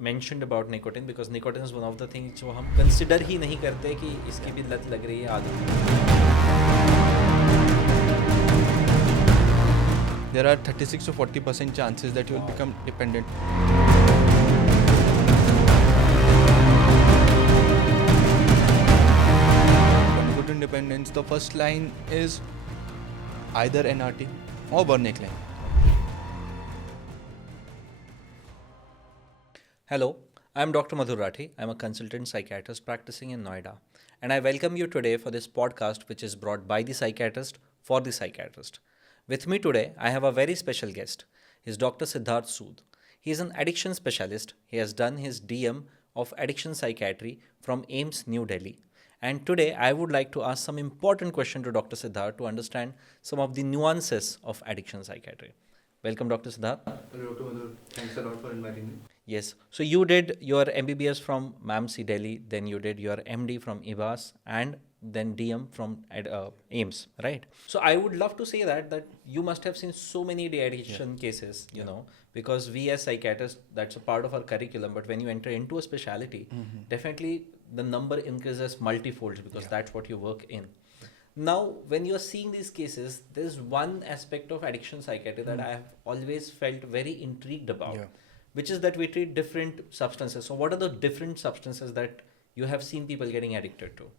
mentioned about nicotine because nicotine is one of the things जो हम consider ही नहीं करते कि इसकी भी लत लग रही है आदत. There are 36 to 40% chances that you will become dependent. For nicotine dependence, the first line is either NRT or Varenicline. Hello, I am Dr. Madhur Rathi. I am a consultant psychiatrist practicing in Noida. And I welcome you today for this podcast which is brought by the psychiatrist for the psychiatrist. With me today, I have a very special guest. He is Dr. Sidharth Sood. He is an addiction specialist. He has done his DM of addiction psychiatry from AIIMS, New Delhi. And today, I would like to ask some important question to Dr. Sidharth to understand some of the nuances of addiction psychiatry. Welcome, Dr. Sidharth. Hello, Dr. Madhur. Thanks a lot for inviting me. Yes. So you did your MBBS from MAMC Delhi, then you did your MD from IBAS, and then DM from AIIMS, right? So I would love to say that you must have seen so many de-addiction cases, you know, because we as psychiatrists, that's a part of our curriculum. But when you enter into a specialty, definitely the number increases multifold because that's what you work in. Now, when you're seeing these cases, there's one aspect of addiction psychiatry that I have always felt very intrigued about, which is that we treat different substances. So what are the different substances that you have seen people getting addicted to?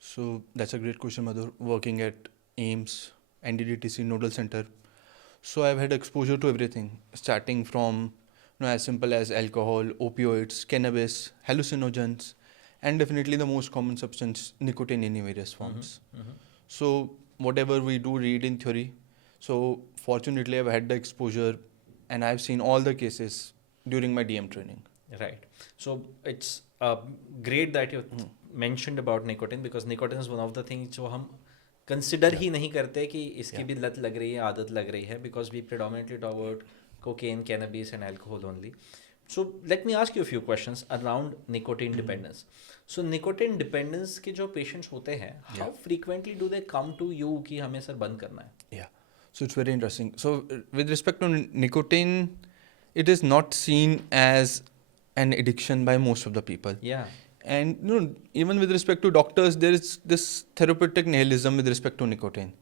So that's a great question, Madhur. Working at AIIMS, NDDTC Nodal Center. So I've had exposure to everything, starting from as simple as alcohol, opioids, cannabis, hallucinogens, and definitely the most common substance, nicotine in various forms. So whatever we do read in theory, so fortunately I've had the exposure and I've seen all the cases during my DM training. Right. So it's great that you mentioned about nicotine because nicotine is one of the things जो हम consider ही नहीं करते कि इसकी भी लत लग रही है, आदत लग रही है, because we predominantly talk about cocaine, cannabis and alcohol only. So let me ask you a few questions around nicotine dependence. So nicotine dependence के जो patients होते हैं, how frequently do they come to you कि हमें sir बंद करना है? Yeah. So it's very interesting. So with respect to nicotine, it is not seen as an addiction by most of the people. Yeah. And even with respect to doctors, there is this therapeutic nihilism with respect to nicotine.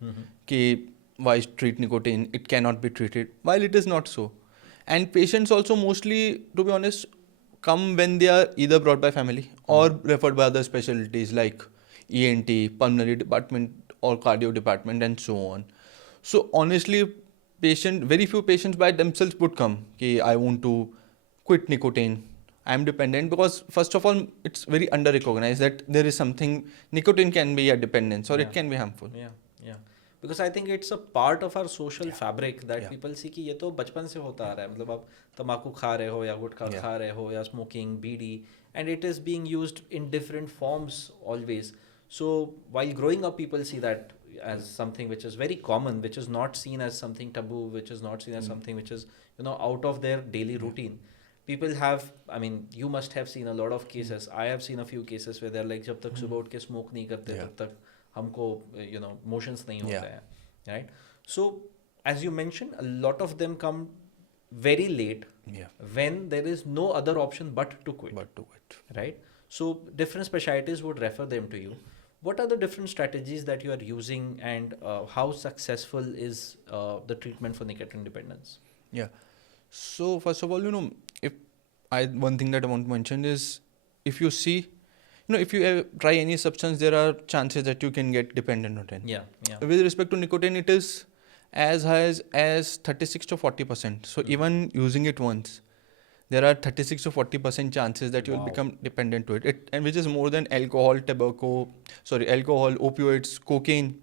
Ki, why treat nicotine? It cannot be treated. While it is not so. And patients also mostly, to be honest, come when they are either brought by family or referred by other specialties like ENT, pulmonary department or cardio department and so on. So honestly, very few patients by themselves would come, ki I want to quit nicotine. I am dependent because first of all, it's very under-recognized that there is something, nicotine can be a dependence or it can be harmful. Yeah. Because I think it's a part of our social fabric that people see कि ये तो बचपन से होता आ रहा है, मतलब आप तंबाकू खा रहे हो या गुटखा खा रहे हो या smoking, bidi, and it is being used in different forms always. So while growing up, people see that as something which is very common, which is not seen as something taboo, which is not seen as something which is, out of their daily routine. People have, you must have seen a lot of cases. I have seen a few cases where they're like, जब तक सुबह उठ के smoke नहीं करते, तब तक हमको, motions नहीं होता है, right? So, as you mentioned, a lot of them come very late when there is no other option but to quit. Right? So, different specialties would refer them to you. What are the different strategies that you are using and how successful is the treatment for nicotine dependence? Yeah. So first of all, one thing that I want to mention is if you see, if you try any substance, there are chances that you can get dependent on it. Yeah. With respect to nicotine, it is as high as 36 to 40%. So even using it once, there are 36 to 40% chances that you will become dependent to it. And which is more than alcohol, opioids, cocaine,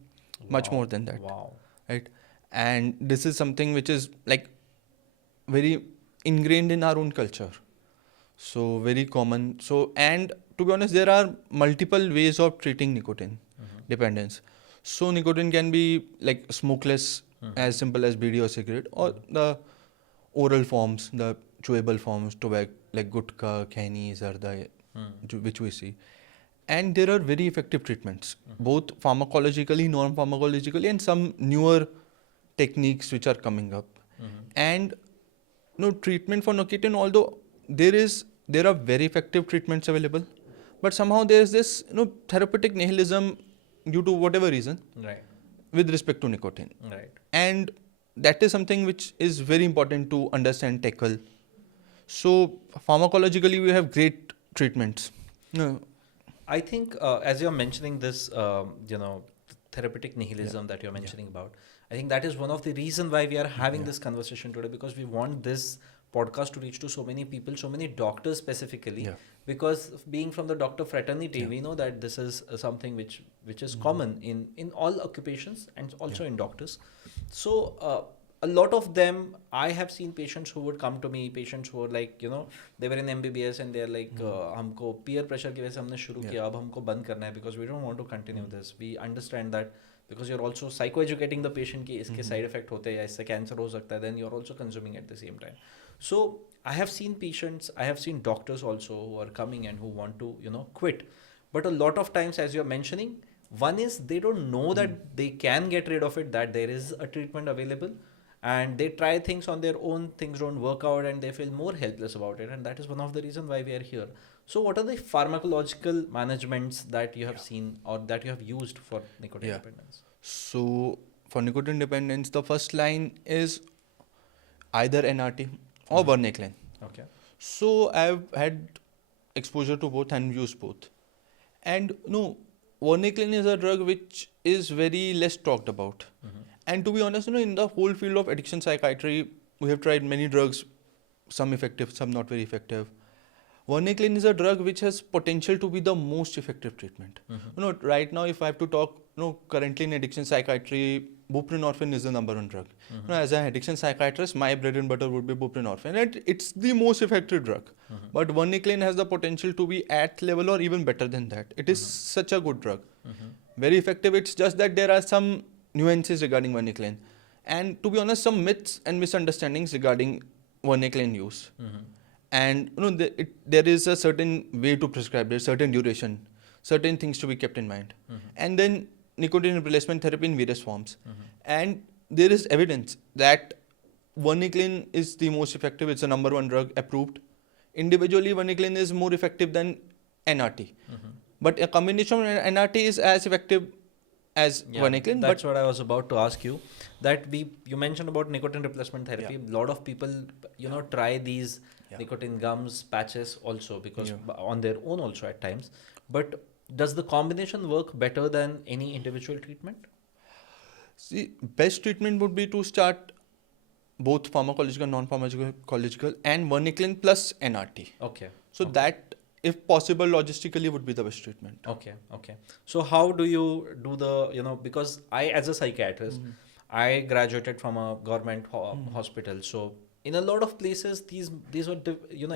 much more than that. Wow. Right? And this is something which is like very ingrained in our own culture. So very common. So, and to be honest, there are multiple ways of treating nicotine dependence. So nicotine can be like smokeless, as simple as BD or cigarette, or the oral forms, the chewable forms, tobacco, like gutka, khani, zarda, which we see. And there are very effective treatments, both pharmacologically, non-pharmacologically, and some newer techniques which are coming up. And treatment for nicotine, although there is there are very effective treatments available, but somehow there's this therapeutic nihilism due to whatever reason Right. with respect to nicotine. Right. And that is something which is very important to understand, tackle. So pharmacologically, we have great treatments. No, I think as you're mentioning this, therapeutic nihilism that you're mentioning about, I think that is one of the reason why we are having this conversation today, because we want this podcast to reach to so many people, so many doctors specifically, because being from the doctor fraternity, we know that this is something which is common in all occupations and also in doctors. So a lot of them, I have seen patients who would come to me, patients who were like, they were in MBBS and they're like, हमको peer pressure की वजह से हमने शुरू किया, अब हमको बंद करना है because we don't want to continue this. We understand that because you're also psychoeducating the patient कि इसके side effect होते हैं या इससे cancer हो सकता है, then you're also consuming at the same time. So I have seen patients, I have seen doctors also who are coming and who want to, quit. But a lot of times, as you're mentioning, one is they don't know that they can get rid of it, that there is a treatment available. And they try things on their own, things don't work out, and they feel more helpless about it. And that is one of the reasons why we are here. So what are the pharmacological managements that you have seen or that you have used for nicotine dependence? So for nicotine dependence, the first line is either NRT or Varenicline. Okay. So I've had exposure to both and used both. And Varenicline is a drug which is very less talked about. And to be honest, in the whole field of addiction psychiatry, we have tried many drugs, some effective, some not very effective. Varenicline is a drug which has potential to be the most effective treatment. Right now, if I have to talk, currently in addiction psychiatry, buprenorphine is the number one drug. As an addiction psychiatrist, my bread and butter would be buprenorphine, and it's the most effective drug. But Varenicline has the potential to be at level or even better than that. It is such a good drug, very effective. It's just that there are some nuances regarding Varenicline, and to be honest, some myths and misunderstandings regarding Varenicline use. And there is a certain way to prescribe it, certain duration, certain things to be kept in mind. And then nicotine replacement therapy in various forms. And there is evidence that Varenicline is the most effective. It's the number one drug approved. Individually, Varenicline is more effective than NRT. But a combination of NRT is as effective as Varenicline. That's what I was about to ask you. That you mentioned about nicotine replacement therapy. A lot of people, try these nicotine gums, patches also, because on their own also at times. But does the combination work better than any individual treatment? See, best treatment would be to start both pharmacological, non-pharmacological, and Varenicline plus NRT. Okay. So that, if possible, logistically would be the best treatment. Okay. So how do you do the, because I, as a psychiatrist, I graduated from a government hospital. So in a lot of places, these were,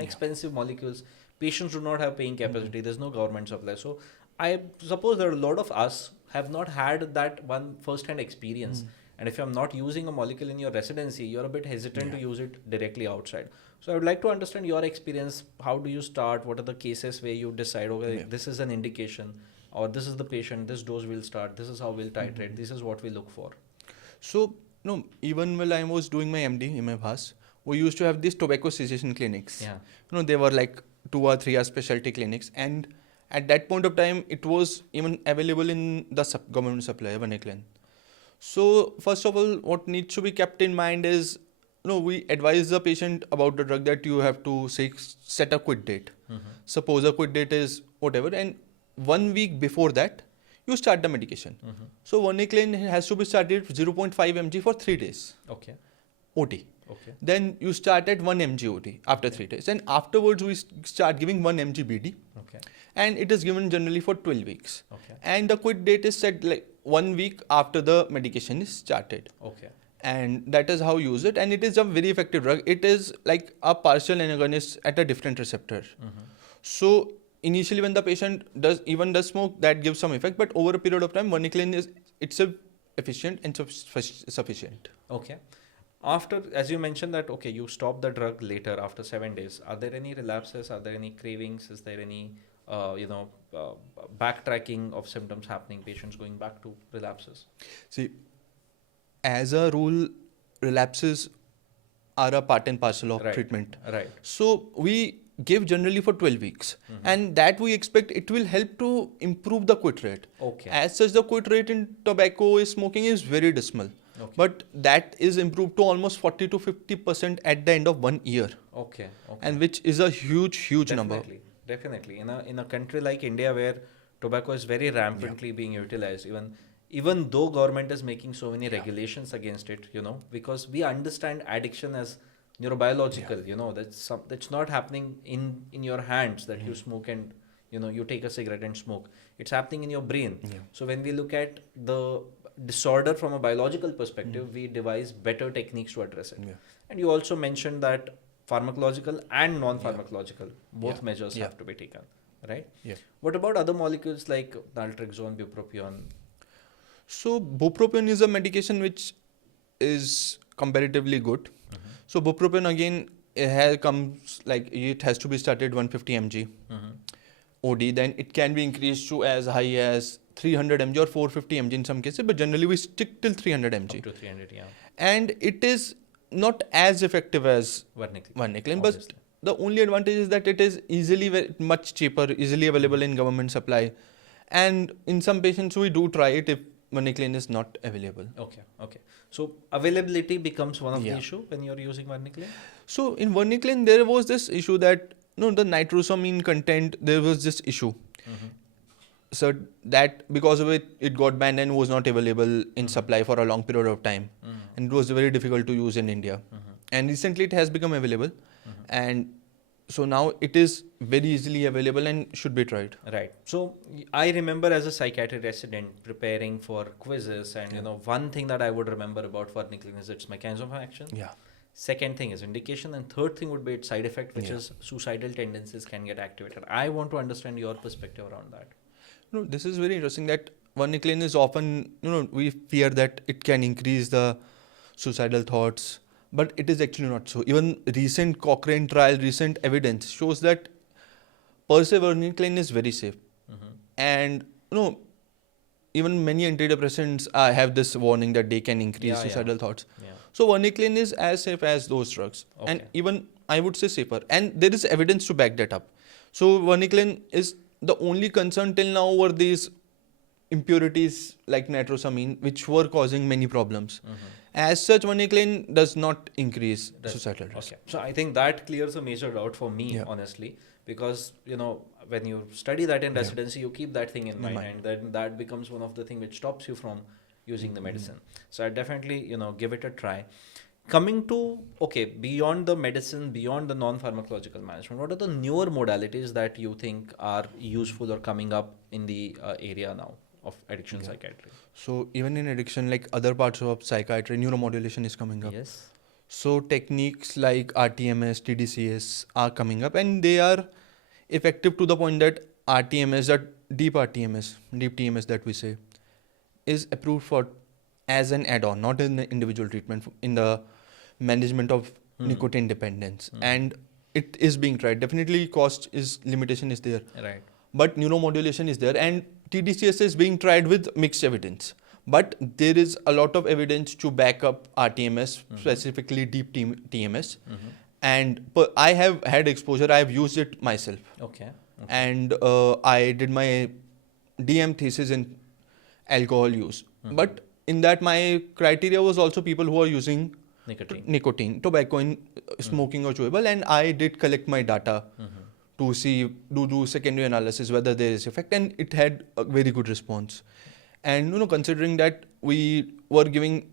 expensive molecules. Patients do not have paying capacity. There's no government supply. So I suppose that a lot of us have not had that one first-hand experience. And if you're not using a molecule in your residency, you're a bit hesitant to use it directly outside. So I would like to understand your experience. How do you start? What are the cases where you decide, okay, this is an indication, or this is the patient, this dose will start, this is how we'll titrate, this is what we look for? So, even while I was doing my MD in my Bhas, we used to have these tobacco cessation clinics. They were like 2 or 3 hour specialty clinics. And at that point of time, it was even available in the government supply, Varenicline. So, first of all, what needs to be kept in mind is, we advise the patient about the drug that you have to set a quit date. Suppose a quit date is whatever, and 1 week before that, you start the medication. So Varenicline has to be started 0.5 mg for 3 days. Okay. OT. Okay. Then you start at 1 mg OT after 3 days. And afterwards, we start giving 1 mg BD. Okay. And it is given generally for 12 weeks. Okay. And the quit date is set like 1 week after the medication is started. Okay. And that is how you use it. And it is a very effective drug. It is like a partial agonist at a different receptor. So initially when the patient does smoke, that gives some effect. But over a period of time, Varenicline is itself efficient and sufficient. Okay. After, as you mentioned that, okay, you stop the drug later after 7 days. Are there any relapses? Are there any cravings? Is there any, backtracking of symptoms happening? Patients going back to relapses? See, as a rule, relapses are a part and parcel of treatment. Right. So we give generally for 12 weeks. And that we expect it will help to improve the quit rate. Okay. As such, the quit rate in tobacco smoking is very dismal. Okay. But that is improved to almost 40 to 50% at the end of 1 year. Okay. Okay. And which is a huge number. Definitely. In a country like India where tobacco is very rampantly being utilized, even though government is making so many regulations against it, because we understand addiction as neurobiological, that's not happening in your hands that you smoke and you take a cigarette and smoke. It's happening in your brain. So when we look at the disorder from a biological perspective, we devise better techniques to address it. And you also mentioned that pharmacological and non-pharmacological both measures have to be taken, right? What about other molecules like naltrexone, bupropion? So bupropion is a medication which is comparatively good. So bupropion again, it has to be started 150 mg OD, then it can be increased to as high as 300 mg or 450 mg in some cases, but generally we stick till 300 mg. Up to 300, And it is not as effective as Varenicline, but the only advantage is that it is much cheaper, easily available in government supply. And in some patients we do try it if Varenicline is not available. Okay. So availability becomes one of the issue when you're using Varenicline? So in Varenicline there was this issue that the nitrosamine content, there was this issue. So that because of it got banned and was not available in supply for a long period of time. And it was very difficult to use in India. And recently it has become available. And so now it is very easily available and should be tried. Right. So I remember as a psychiatry resident preparing for quizzes, and one thing that I would remember about Varenicline is its mechanism of action. Second thing is indication, and third thing would be its side effect, which is suicidal tendencies can get activated. I want to understand your perspective around that. This is very interesting that Varenicline is often, we fear that it can increase the suicidal thoughts, but it is actually not so. Even recent Cochrane trial, recent evidence shows that per se Varenicline is very safe. And, even many antidepressants have this warning that they can increase suicidal thoughts. So Varenicline is as safe as those drugs. And even I would say safer. And there is evidence to back that up. So Varenicline is the only concern till now were these impurities like nitrosamine, which were causing many problems. As such, Varenicline does not increase suicidal risk. So I think that clears a major doubt for me, honestly, because when you study that in residency, you keep that thing in mind, and then that becomes one of the things which stops you from using the medicine. So I definitely give it a try. Coming to, beyond the medicine, beyond the non-pharmacological management, what are the newer modalities that you think are useful or coming up in the area now of addiction psychiatry? So even in addiction, like other parts of psychiatry, neuromodulation is coming up. So techniques like RTMS, TDCS are coming up, and they are effective to the point that RTMS, that deep TMS that we say, is approved for as an add-on, not in the individual treatment, in the management of nicotine dependence. And it is being tried. Definitely limitation is there. Right. But neuromodulation is there, and TDCS is being tried with mixed evidence. But there is a lot of evidence to back up RTMS, specifically deep TMS. And I have had exposure, I have used it myself. And I did my DM thesis in alcohol use. But in that, my criteria was also people who are using nicotine, tobacco in smoking or chewable, and I did collect my data to do secondary analysis whether there is effect, and it had a very good response. And considering that we were giving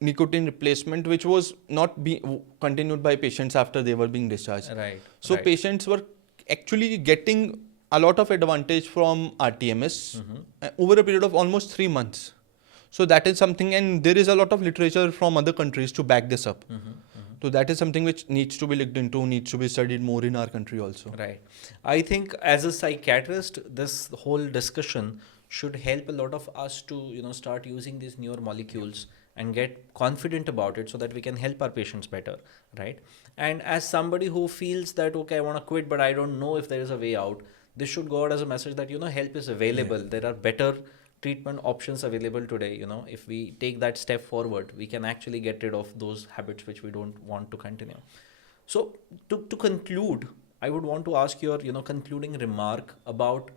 nicotine replacement, which was not being continued by patients after they were being discharged. So patients were actually getting a lot of advantage from RTMS over a period of almost 3 months. So that is something, and there is a lot of literature from other countries to back this up. So that is something which needs to be looked into, needs to be studied more in our country also. Right. I think as a psychiatrist, this whole discussion should help a lot of us to start using these newer molecules and get confident about it so that we can help our patients better, right? And as somebody who feels that, I want to quit, but I don't know if there is a way out, this should go out as a message that, help is available. There are better treatment options available today. If we take that step forward, we can actually get rid of those habits which we don't want to continue. So to conclude, I would want to ask your, concluding remark about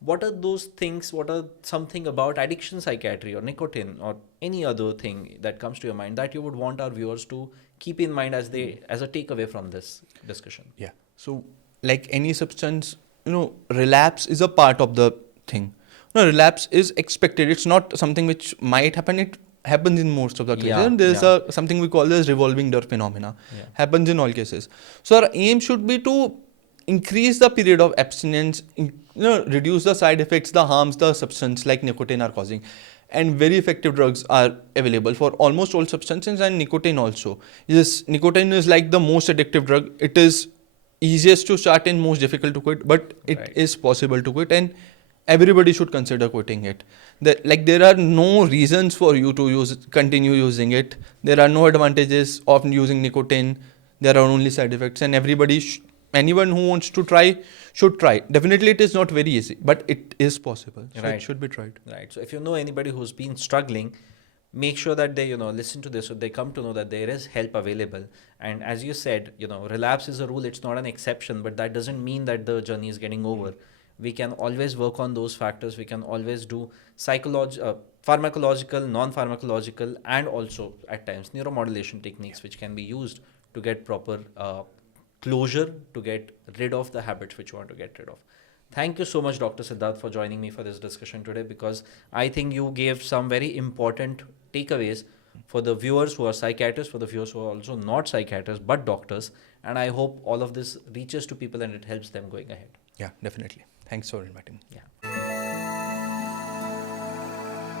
what are those things, what are something about addiction psychiatry or nicotine or any other thing that comes to your mind that you would want our viewers to keep in mind as a takeaway from this discussion? Yeah. So, like any substance, relapse is a part of the thing. No, relapse is expected. It's not something which might happen. It happens in most of the cases. Yeah, And there's yeah. something we call as revolving door phenomena. Yeah. Happens in all cases. So our aim should be to increase the period of abstinence, reduce the side effects, the harms the substance like nicotine are causing. And very effective drugs are available for almost all substances, and nicotine also. Yes, nicotine is like the most addictive drug. It is easiest to start and most difficult to quit, but it is possible to quit, and everybody should consider quitting it. There are no reasons for you to continue using it. There are no advantages of using nicotine. There are only side effects, and anyone who wants to try should try. Definitely it is not very easy, but it is possible. So Right. It should be tried. Right. So if you know anybody who's been struggling, make sure that they, listen to this, so they come to know that there is help available. And as you said, relapse is a rule. It's not an exception, but that doesn't mean that the journey is getting over. We can always work on those factors. We can always do pharmacological, non-pharmacological, and also at times neuromodulation techniques, which can be used to get proper closure, to get rid of the habits which you want to get rid of. Thank you so much, Dr. Sidharth, for joining me for this discussion today, because I think you gave some very important takeaways for the viewers who are psychiatrists, for the viewers who are also not psychiatrists but doctors, and I hope all of this reaches to people and it helps them going ahead. Yeah, definitely. Thanks for inviting me. Yeah.